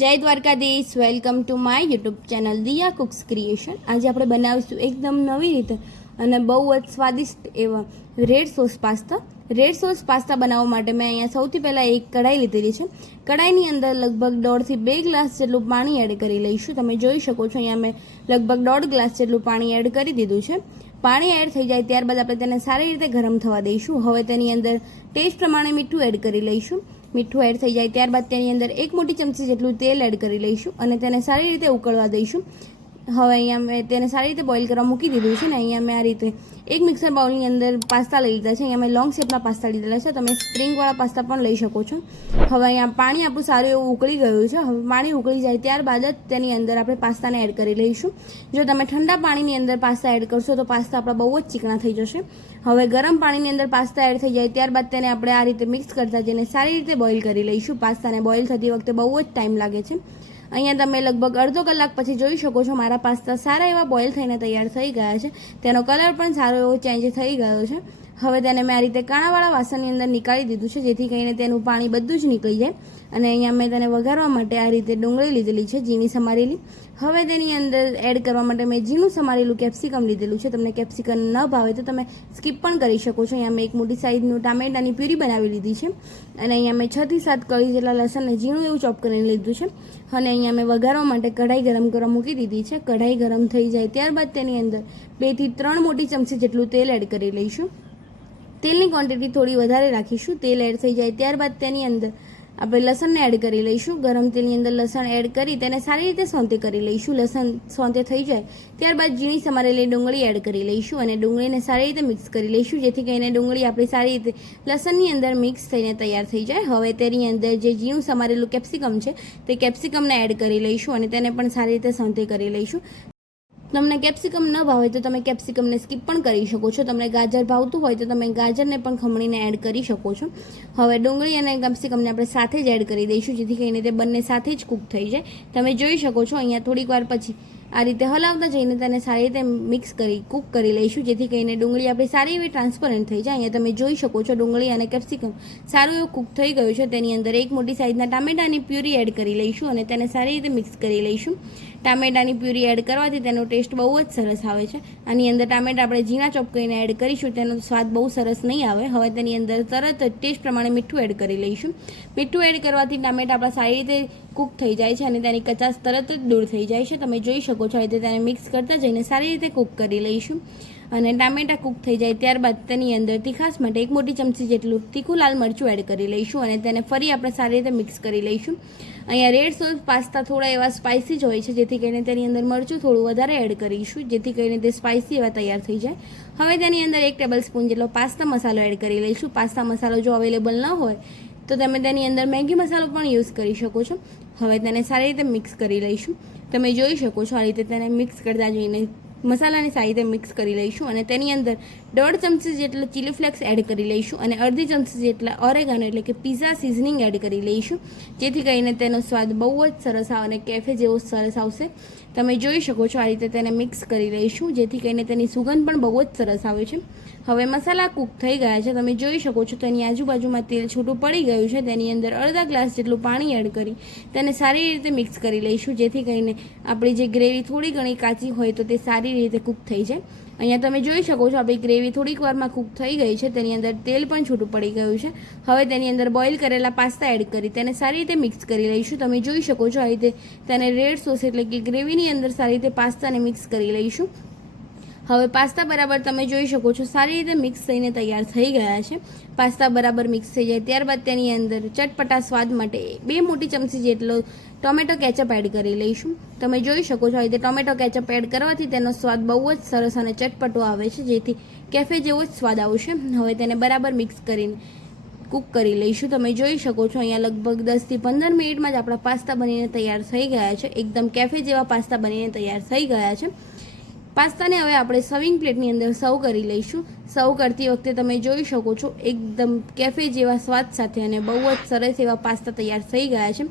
જય Dwarkadhish welcome to my YouTube channel Diya cooks creation આજે આપણે બનાવીશું એકદમ નવી રીતે અને બહુ જ સ્વાદિષ્ટ એવા red sauce pasta. Red sauce pasta બનાવવા માટે મેં અહીંયા સૌથી પહેલાં એક કઢાઈ લીધેલી છે. કઢાઈની અંદર લગભગ દોઢથી બે ગ્લાસ જેટલું પાણી એડ કરી લઈશું. તમે જોઈ શકો છો, અહીંયા મેં લગભગ દોઢ ગ્લાસ જેટલું પાણી એડ કરી દીધું છે. પાણી એડ થઈ જાય ત્યારબાદ આપણે તેને સારી રીતે ગરમ થવા દઈશું. હવે તેની અંદર ટેસ્ટ પ્રમાણે મીઠું એડ કરી લઈશું. મીઠું એડ થઈ જાય, ત્યારબાદ તેની અંદર એક મોટી ચમચી જેટલું તેલ એડ કરી લઈશું અને તેને સારી રીતે ઉકળવા દઈશું. હવે અહીંયા મેં તેને સારી રીતે બોઇલ કરવા મૂકી દીધું છે ને, અહીંયા મેં આ રીતે એક મિક્સર બાઉલની અંદર પાસ્તા લઈ લીધા છે. અહીંયા મેં લોંગ શેપના પાસ્તા લીધેલા છે. તમે સ્પ્રિંગવાળા પાસ્તા પણ લઈ શકો છો. હવે અહીંયા પાણી આપણું સારું એવું ઉકળી ગયું છે. હવે પાણી ઉકળી જાય ત્યારબાદ જ તેની અંદર આપણે પાસ્તાને એડ કરી લઈશું. જો તમે ઠંડા પાણીની અંદર પાસ્તા એડ કરશો તો પાસ્તા આપણા બહુ જ ચીકણા થઈ જશે. હવે ગરમ પાણીની અંદર પાસ્તા એડ થઈ જાય ત્યારબાદ તેને આપણે આ રીતે મિક્સ કરતા જઈને સારી રીતે બોઇલ કરી લઈશું. પાસ્તાને બોઇલ થતી વખતે બહુ જ ટાઈમ લાગે છે. અહીંયા તમે લગભગ અડધો કલાક પછી જોઈ શકો છો, મારા પાસ્તા સારા એવા બોઇલ થઈને તૈયાર થઈ ગયા છે. તેનો કલર પણ સારો એવો ચેન્જ થઈ ગયો છે. હવે તેને મેં આ રીતે કાણાવાળા વાસણની અંદર નીકાળી દીધું છે, જેથી કરીને તેનું પાણી બધું જ નીકળી જાય. અને અહીંયા મેં તેને વઘારવા માટે આ રીતે ડુંગળી લીધેલી છે, ઝીણી સમારેલી. હવે તેની અંદર એડ કરવા માટે મેં ઝીણું સમારેલું કેપ્સિકમ લીધેલું છે. તમને કેપ્સિકમ ન ભાવે તો તમે સ્કીપ પણ કરી શકો છો. અહીંયા મેં એક મોટી સાઇઝનું ટામેટાની પ્યુરી બનાવી લીધી છે. અને અહીંયા મેં છથી સાત કળી જેટલા લસણને ઝીણું એવું ચોપ કરીને લીધું છે. અને અહીંયા મેં વઘારવા માટે કઢાઈ ગરમ કરવા મૂકી દીધી છે. કઢાઈ ગરમ થઈ જાય ત્યારબાદ તેની અંદર બેથી ત્રણ મોટી ચમચી જેટલું તેલ એડ કરી લઈશું. તેલની ક્વોન્ટિટી થોડી વધારે રાખીશું, તેલ એડ થઈ જાય ત્યારબાદ તેની અંદર આપણે લસણને એડ કરી લઈશું. ગરમ તેલની અંદર લસણ એડ કરી તેને સારી રીતે સોંતે કરી લઈશું. લસણ સોંતે થઈ જાય ત્યારબાદ ઝીણી સમારેલી ડુંગળી એડ કરી લઈશું અને ડુંગળીને સારી રીતે મિક્સ કરી લઈશું, જેથી કરીને ડુંગળી આપણી સારી રીતે લસણની અંદર મિક્સ થઈને તૈયાર થઈ જાય. હવે તેની અંદર જે ઝીણું સમારેલું કેપ્સિકમ છે તે કેપ્સિકમને એડ કરી લઈશું અને તેને પણ સારી રીતે સોંતે કરી લઈશું. તમને કેપ્સિકમ ન ભાવે તો તમે કેપ્સિકમને સ્કીપ પણ કરી શકો છો. તમને ગાજર ભાવતું હોય તો તમે ગાજરને પણ ખમણીને એડ કરી શકો છો. હવે ડુંગળી અને કેપ્સિકમને આપણે સાથે જ એડ કરી દઈશું, જેથી કરીને તે બંને સાથે જ કૂક થઈ જાય. તમે જોઈ શકો છો, અહીંયા થોડીક વાર પછી આ રીતે હલાવતા જઈને તેને સારી રીતે મિક્સ કરી કૂક કરી લઈશું, જેથી કરીને ડુંગળી આપણી સારી એવી ટ્રાન્સપરન્ટ થઈ જાય. અહીંયા તમે જોઈ શકો છો ડુંગળી અને કેપ્સિકમ સારું એવું કૂક થઈ ગયું છે. તેની અંદર એક મોટી સાઇઝના ટામેટાની પ્યુરી એડ કરી લઈશું અને તેને સારી રીતે મિક્સ કરી લઈશું. ટામેટાની પ્યુરી એડ કરવાથી તેનો ટેસ્ટ બહુ જ સરસ આવે છે. આની અંદર ટામેટા આપણે ઝીણા ચોપ કરીને એડ કરીશું, તેનો સ્વાદ બહુ સરસ નહીં આવે. હવે તેની અંદર તરત જ ટેસ્ટ પ્રમાણે મીઠું એડ કરી લઈશું. મીઠું એડ કરવાથી ટામેટા આપણા સારી રીતે કૂક થઈ જાય છે અને તેની કચાસ તરત જ દૂર થઈ જાય છે. તમે જોઈ શકો છો રીતે તેને મિક્સ કરતા જઈને સારી રીતે કૂક કરી લઈશું. અને ટામેટા કૂક થઈ જાય ત્યારબાદ તેની અંદર તીખાસ માટે એક મોટી ચમચી જેટલું તીખું લાલ મરચું એડ કરી લઈશું અને તેને ફરી આપણે સારી રીતે મિક્સ કરી લઈશું. અહીંયા રેડ સોસ પાસ્તા થોડા એવા સ્પાઇસી જ હોય છે, જેથી કરીને તેની અંદર મરચું થોડું વધારે એડ કરીશું, જેથી કરીને તે સ્પાઇસી એવા તૈયાર થઈ જાય. હવે તેની અંદર એક ટેબલ સ્પૂન જેટલો પાસ્તા મસાલો એડ કરી લઈશું. પાસ્તા મસાલો જો અવેલેબલ ન હોય, તો તમે તેની અંદર મેગી મસાલો પણ યુઝ કરી શકો છો. હવે તેને સારી રીતે મિક્સ કરી લઈશું. તમે જોઈ શકો છો આ રીતે તેને મિક્સ કરતા જઈને મસાલાની સારી રીતે મિક્સ કરી લઈશું અને તેની અંદર દોઢ ચમચી જેટલા ચીલી ફ્લેક્સ એડ કરી લઈશું અને અડધી ચમચી જેટલા ઓરેગાનો એટલે કે પીઝા સિઝનિંગ એડ કરી લઈશું. જેથી કરીને તેનો સ્વાદ બહુ જ સરસ આવે અને કેફે જેવો સરસ આવશે. તમે જોઈ શકો છો આ રીતે તેને મિક્સ કરી લઈશું. જેથી કરીને તેની સુગંધ પણ બહુ જ સરસ આવે છે. હવે મસાલા કૂક થઈ ગયા છે. તમે જોઈ શકો છો તેની આજુબાજુમાં તેલ છૂટું પડી ગયું છે. તેની અંદર અડધા ગ્લાસ જેટલું પાણી એડ કરી તેને સારી રીતે મિક્સ કરી લઈશું. જેથી કરીને આપણી જે ગ્રેવી થોડી ઘણી કાચી હોય તો તે સારી રીતે કૂક થઈ જાય. અહીંયા તમે જોઈ શકો છો આપણી ગ્રેવી થોડીક વારમાં કૂક થઈ ગઈ છે. તેની અંદર તેલ પણ છૂટું પડી ગયું છે. હવે તેની અંદર બોઇલ કરેલા પાસ્તા એડ કરી તેને સારી રીતે મિક્સ કરી લઈશું. તમે જોઈ શકો છો આ રીતે તેને રેડ સોસ એટલે કે ગ્રેવીની અંદર સારી રીતે પાસ્તાને મિક્સ કરી લઈશું. હવે પાસ્તા બરાબર તમે જોઈ શકો છો, સારી રીતે મિક્સ થઈને તૈયાર થઈ ગયા છે. પાસ્તા બરાબર મિક્સ થઈ જાય, ત્યારબાદ તેની અંદર ચટપટા સ્વાદ માટે બે મોટી ચમચી જેટલો ટોમેટો કેચઅપ એડ કરી લઈશું. તમે જોઈ શકો છો, આ રીતે ટોમેટો કેચઅપ એડ કરવાથી તેનો સ્વાદ બહુ જ સરસ અને ચટપટો આવે છે, જેથી કેફે જેવો જ સ્વાદ આવશે. હવે તેને બરાબર મિક્સ કરીને કૂક કરી લઈશું. તમે જોઈ શકો છો, અહીંયા લગભગ દસથી પંદર મિનિટમાં જ આપણા પાસ્તા બનીને તૈયાર થઈ ગયા છે. એકદમ કેફે જેવા પાસ્તા બનીને તૈયાર થઈ ગયા છે. પાસ્તાને હવે આપણે સર્વિંગ પ્લેટની અંદર સર્વ કરી લઈશું. સર્વ કરતી વખતે તમે જોઈ શકો છો, એકદમ કેફે જેવા સ્વાદ સાથે અને બહુ જ સરસ એવા પાસ્તા તૈયાર થઈ ગયા છે.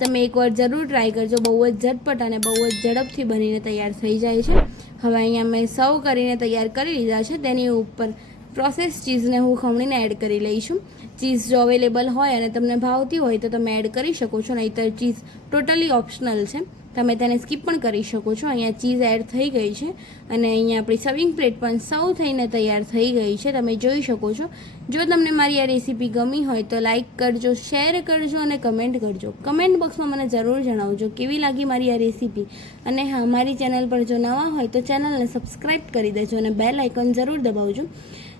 તમે એકવાર જરૂર ટ્રાય કરજો, બહુ જ ઝટપટ અને બહુ જ ઝડપથી બનીને તૈયાર થઈ જાય છે. હવે અહીંયા મેં સર્વ કરીને તૈયાર કરી લીધા છે, તેની ઉપર પ્રોસેસ ચીઝને હું ખમણીને એડ કરી લઈશું. ચીઝ જો અવેલેબલ હોય અને તમને ભાવતી હોય તો તમે એડ કરી શકો છો, નહીંતર ચીઝ ટોટલી ઓપ્શનલ છે. તમે તેને સ્કીપ પણ કરી શકો છો. અહીંયા ચીઝ એડ થઈ ગઈ છે અને અહીંયા આપણી સર્વિંગ પ્લેટ પણ સૌ થઈને તૈયાર થઈ ગઈ છે. તમે જોઈ શકો છો. જો તમને મારી આ રેસીપી ગમી હોય તો લાઇક કરજો શેર કરજો અને કમેન્ટ કરજો. કમેન્ટ બોક્સમાં મને જરૂર જણાવજો કેવી લાગી મારી આ રેસીપી અને હા, મારી ચેનલ પર જો નવા હોય તો ચેનલને સબસ્ક્રાઈબ કરી દેજો અને બેલ આઇકન જરૂર દબાવજો.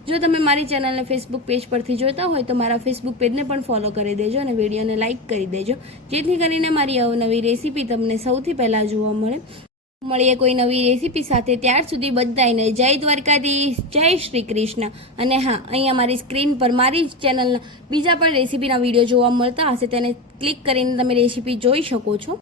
જો તમે મારી ચેનલને ફેસબુક પેજ પરથી જોતા હોય તો મારા ફેસબુક પેજને પણ ફોલો કરી દેજો અને વિડીયોને લાઇક કરી દેજો. જેથી કરીને મારી અવનવી રેસીપી તમને સૌથી પહેલાં જોવા મળે. મળીએ કોઈ નવી રેસીપી સાથે ત્યાર સુધી બધાને જય દ્વારકાધીશ, જય શ્રી કૃષ્ણ. અને હા, અહીંયા મારી સ્ક્રીન પર મારી ચેનલના બીજા પણ રેસીપીના વીડિયો જોવા મળતા હશે તેને ક્લિક કરીને તમે રેસીપી જોઈ શકો છો.